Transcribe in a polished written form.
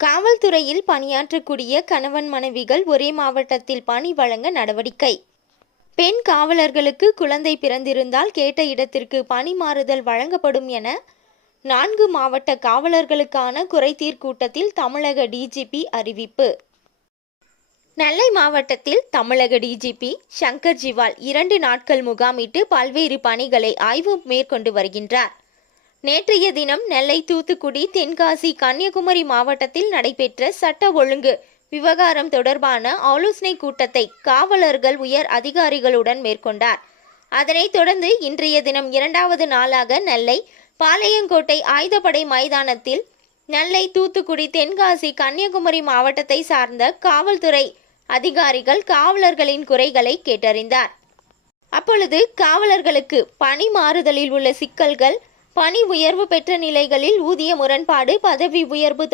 காவல்துறையில் பணியாற்றக்கூடிய கணவன் மனைவிகள் ஒரே மாவட்டத்தில் பணி வழங்க நடவடிக்கை. பெண் காவலர்களுக்கு குழந்தை பிறந்திருந்தால் கேட்ட இடத்திற்கு பணி மாறுதல் வழங்கப்படும் என 4 மாவட்ட காவலர்களுக்கான குறைதீர் கூட்டத்தில் தமிழக டிஜிபி அறிவிப்பு. நெல்லை மாவட்டத்தில் தமிழக டிஜிபி சங்கர் ஜிவால் 2 நாட்கள் முகாமிட்டு பல்வேறு பணிகளை ஆய்வு மேற்கொண்டு வருகின்றார். நேற்றைய தினம் நெல்லை, தூத்துக்குடி, தென்காசி, கன்னியாகுமரி மாவட்டத்தில் நடைபெற்ற சட்ட ஒழுங்கு விவகாரம் தொடர்பான ஆலோசனை கூட்டத்தை காவலர்கள் உயர் அதிகாரிகளுடன் மேற்கொண்டார். அதனைத் தொடர்ந்து இன்றைய தினம் 2வது நாளாக நெல்லை பாளையங்கோட்டை ஆயுதப்படை மைதானத்தில் நெல்லை, தூத்துக்குடி, தென்காசி, கன்னியாகுமரி மாவட்டத்தை சார்ந்த காவல்துறை அதிகாரிகள் காவலர்களின் குறைகளை கேட்டறிந்தார். அப்பொழுது காவலர்களுக்கு பணி மாறுதலில் உள்ள சிக்கல்கள், பணி உயர்வு பெற்ற நிலைகளில் ஊதிய முரண்பாடு, பதவி உயர்வு